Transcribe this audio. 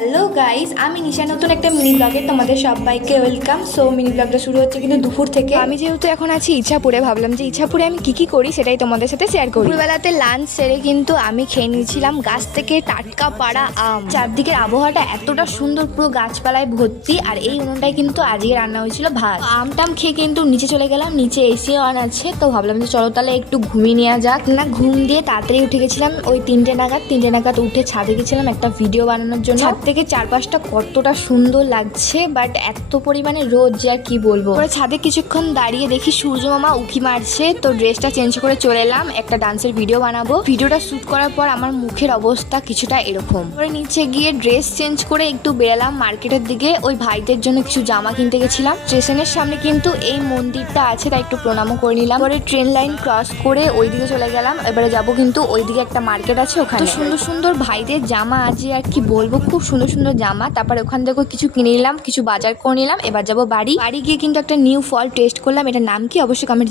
Hello guys, আমি নিশা নতুন একটা মিনি ব্লগে তোমাদের সবাইকে ওয়েলকাম। সো মিনি ব্লগটা শুরু হচ্ছে কিন্তু দুপুর থেকে। আমি যেহেতু এখন আছি ইচ্ছাপুরে, ভাবলাম যে ইচ্ছাপুরে আমি কি করি সেটাই তোমাদের সাথে শেয়ার করি। দুপুরবেলাতে লাঞ্চ সেরে কিন্তু আমি খেয়ে নিয়েছিলাম গাছ থেকে টাটকা পাড়া আম। চারদিকের আবহাওয়াটা এতটা সুন্দর, পুরো গাছপালায় ভর্তি। আর এই উনুনটায় কিন্তু আজকে রান্না হয়েছিল ভাত। আমটাম খেয়ে কিন্তু নিচে চলে গেলাম, নিচে এসি অন আছে, তো ভাবলাম যে চলো তাহলে একটু ঘুমিয়ে নেওয়া যাক। না, ঘুম দিয়ে তাড়াতাড়ি উঠে গেছিলাম ওই 3টে নাগাদ উঠে ছাদে গেছিলাম একটা ভিডিও বানানোর জন্য। ছাদ থেকে চারপাশটা কতটা সুন্দর লাগছে, বাট এত পরিমাণে রোদ যে আর কি বলবো। পরে ছাদে কিছুক্ষণ দাঁড়িয়ে দেখি সূর্য মামা উঁকি মারছে, তো ড্রেসটা চেঞ্জ করে চলে এলাম, একটা ডান্সের ভিডিও বানাবো। ভিডিওটা শুট করার পর আমার মুখের অবস্থা কিছুটা এরকম। পরে নিচে গিয়ে ড্রেস চেঞ্জ করে একটু বেরালাম মার্কেটের দিকে, ওই ভাইদের জন্য কিছু জামা কিনতে গেছিলাম। স্টেশনের সামনে কিন্তু এই মন্দিরটা আছে, তাই একটু প্রণামও করে নিলাম। পরে ট্রেন লাইন ক্রস করে ওইদিকে চলে গেলাম। এবারে যাবো কিন্তু ওইদিকে একটা মার্কেট আছে, ওখানে সুন্দর সুন্দর ভাইদের জামা আছে আর কি বলবো, খুব সুন্দর সুন্দর জামা। তারপরে ওখান থেকে কিছু কিনে নিলাম, কিছু বাজার করে নিলাম। এবার যাবো বাড়ি গিয়ে কিন্তু একটা নিউ ফল টেস্ট করলাম, এটার নাম কি অবশ্যই কমেন্ট